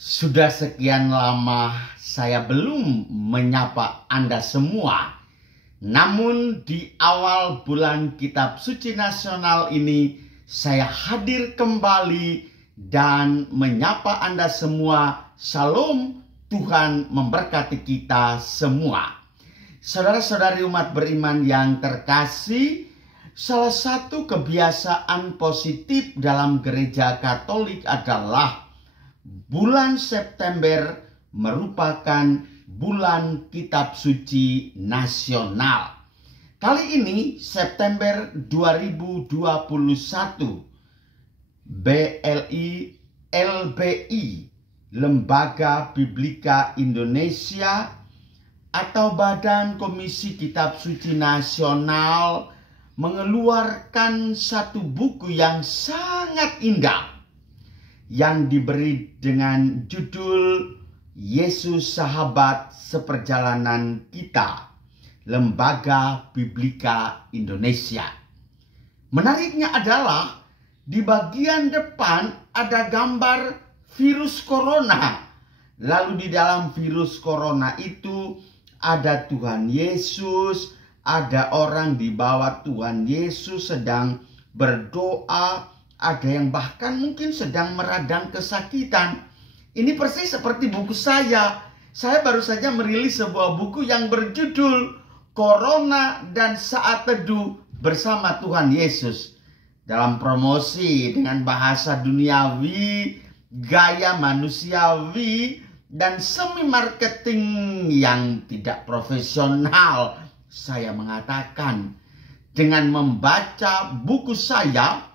Sudah sekian lama saya belum menyapa Anda semua. Namun di awal bulan Kitab Suci Nasional ini saya hadir kembali dan menyapa Anda semua. Shalom, Tuhan memberkati kita semua. Saudara-saudari umat beriman yang terkasih, salah satu kebiasaan positif dalam gereja Katolik adalah bulan September merupakan bulan Kitab Suci Nasional. Kali ini September 2021, LBI, Lembaga Biblika Indonesia atau Badan Komisi Kitab Suci Nasional mengeluarkan satu buku yang sangat indah yang diberi dengan judul Yesus Sahabat Seperjalanan Kita, Lembaga Biblika Indonesia. Menariknya adalah di bagian depan ada gambar virus corona. Lalu di dalam virus corona itu ada Tuhan Yesus, ada orang di bawah Tuhan Yesus sedang berdoa, ada yang bahkan mungkin sedang meradang kesakitan. Ini persis seperti buku saya. Saya baru saja merilis sebuah buku yang berjudul Corona dan Saat Teduh Bersama Tuhan Yesus. Dalam promosi dengan bahasa duniawi, gaya manusiawi, dan semi marketing yang tidak profesional, saya mengatakan dengan membaca buku saya,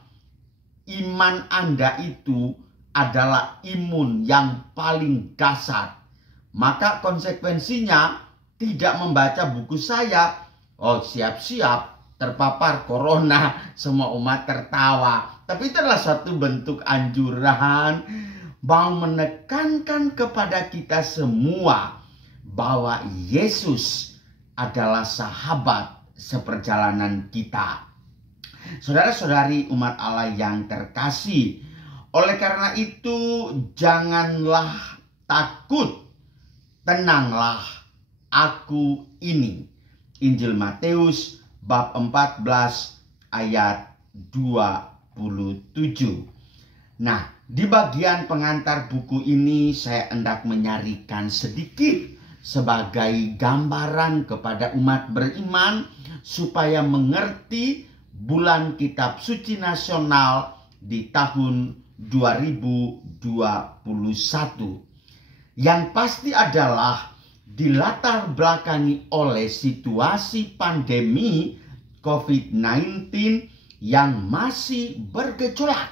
iman Anda itu adalah imun yang paling dasar. Maka konsekuensinya tidak membaca buku saya, oh siap-siap terpapar corona, semua umat tertawa. Tapi itu adalah satu bentuk anjuran mau menekankan kepada kita semua bahwa Yesus adalah sahabat seperjalanan kita. Saudara-saudari umat Allah yang terkasih, oleh karena itu janganlah takut, tenanglah aku ini. Injil Matius bab 14 ayat 27. Nah, di bagian pengantar buku ini saya hendak menyarikan sedikit sebagai gambaran kepada umat beriman supaya mengerti bulan Kitab Suci Nasional di tahun 2021. Yang pasti adalah dilatar belakangi oleh situasi pandemi COVID-19 yang masih bergejolak.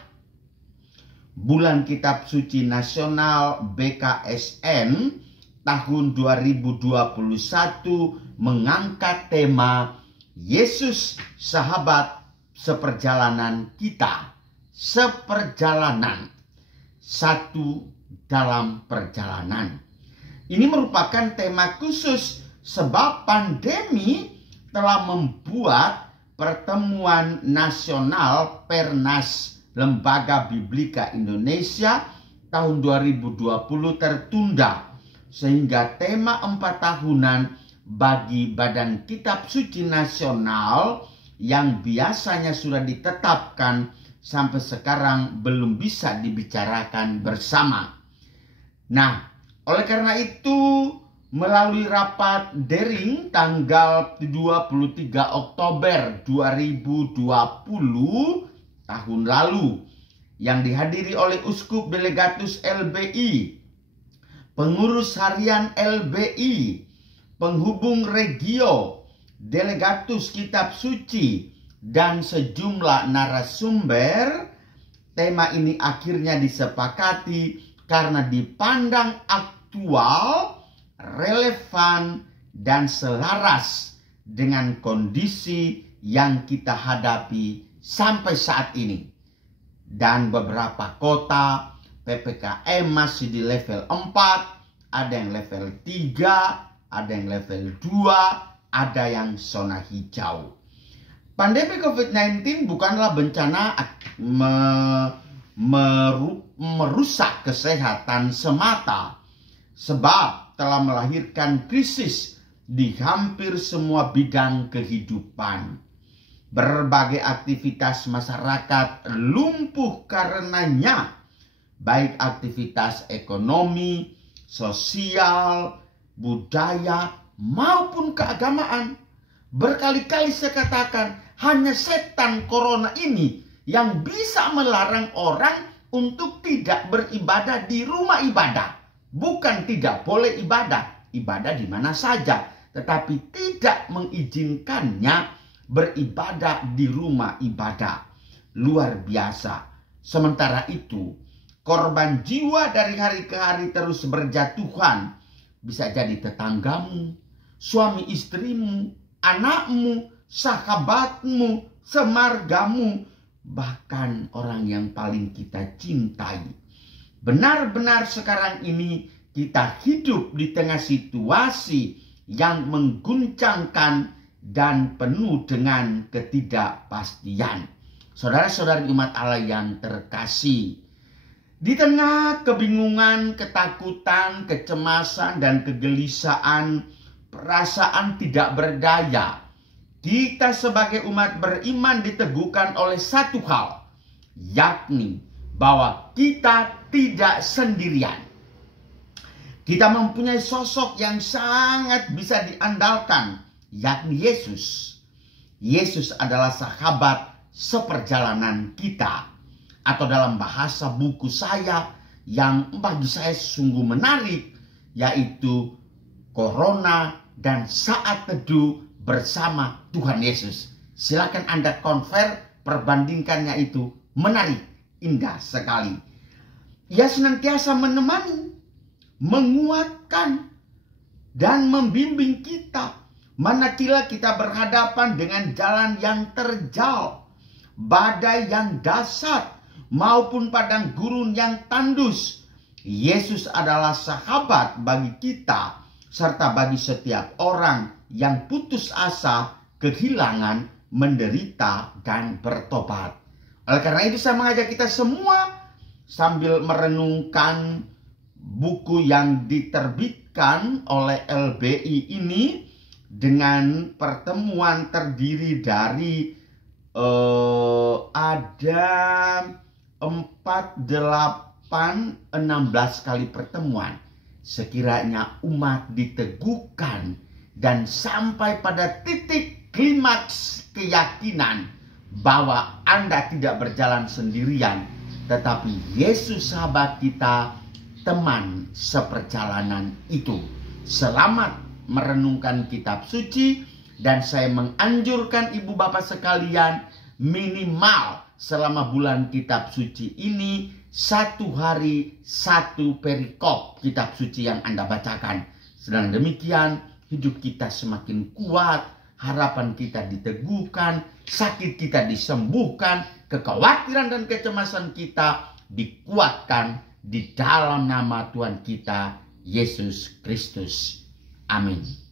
Bulan Kitab Suci Nasional BKSN tahun 2021 mengangkat tema Yesus Sahabat Seperjalanan Kita. Seperjalanan, satu dalam perjalanan. Ini merupakan tema khusus sebab pandemi telah membuat pertemuan nasional Pernas Lembaga Biblika Indonesia tahun 2020 tertunda, sehingga tema 4 tahunan bagi Badan Kitab Suci Nasional yang biasanya sudah ditetapkan sampai sekarang belum bisa dibicarakan bersama. Nah, oleh karena itu melalui rapat daring tanggal 23 Oktober 2020 tahun lalu yang dihadiri oleh Uskup Delegatus LBI, pengurus harian LBI, penghubung regio, delegatus Kitab Suci, dan sejumlah narasumber, tema ini akhirnya disepakati karena dipandang aktual, relevan, dan selaras dengan kondisi yang kita hadapi sampai saat ini. Dan beberapa kota PPKM masih di level 4, ada yang level 3, ada yang level 2, ada yang zona hijau. Pandemi COVID-19 bukanlah bencana untuk merusak kesehatan semata, sebab telah melahirkan krisis di hampir semua bidang kehidupan. Berbagai aktivitas masyarakat lumpuh karenanya, baik aktivitas ekonomi, sosial, budaya, maupun keagamaan. Berkali-kali saya katakan, hanya setan corona ini yang bisa melarang orang untuk tidak beribadah di rumah ibadah. Bukan tidak boleh ibadah, ibadah di mana saja, tetapi tidak mengizinkannya beribadah di rumah ibadah. Luar biasa. Sementara itu, korban jiwa dari hari ke hari terus berjatuhan. Bisa jadi tetanggamu, suami istrimu, anakmu, sahabatmu, semargamu, bahkan orang yang paling kita cintai. Benar-benar sekarang ini kita hidup di tengah situasi yang mengguncangkan dan penuh dengan ketidakpastian. Saudara-saudari umat Allah yang terkasih, di tengah kebingungan, ketakutan, kecemasan, dan kegelisahan, perasaan tidak berdaya, kita sebagai umat beriman diteguhkan oleh satu hal, yakni bahwa kita tidak sendirian. Kita mempunyai sosok yang sangat bisa diandalkan, yakni Yesus. Yesus adalah sahabat seperjalanan kita. Atau dalam bahasa buku saya yang bagi saya sungguh menarik, yaitu Corona dan Saat Teduh bersama Tuhan Yesus. Silakan Anda convert, perbandingkannya, itu menarik, indah sekali. Ia senantiasa menemani, menguatkan, dan membimbing kita manakala kita berhadapan dengan jalan yang terjal, badai yang dahsyat, maupun padang gurun yang tandus. Yesus adalah sahabat bagi kita, serta bagi setiap orang yang putus asa, kehilangan, menderita, dan bertobat. Oleh karena itu saya mengajak kita semua sambil merenungkan buku yang diterbitkan oleh LBI ini, dengan pertemuan terdiri dari ada 4, 8, 16 kali pertemuan. Sekiranya umat diteguhkan dan sampai pada titik klimaks keyakinan bahwa Anda tidak berjalan sendirian, tetapi Yesus sahabat kita, teman seperjalanan itu. Selamat merenungkan kitab suci, dan saya menganjurkan ibu bapak sekalian minimal selama bulan kitab suci ini 1 hari 1 perikop kitab suci yang Anda bacakan. Sedang demikian hidup kita semakin kuat, harapan kita diteguhkan, sakit kita disembuhkan, kekhawatiran dan kecemasan kita dikuatkan di dalam nama Tuhan kita Yesus Kristus. Amin.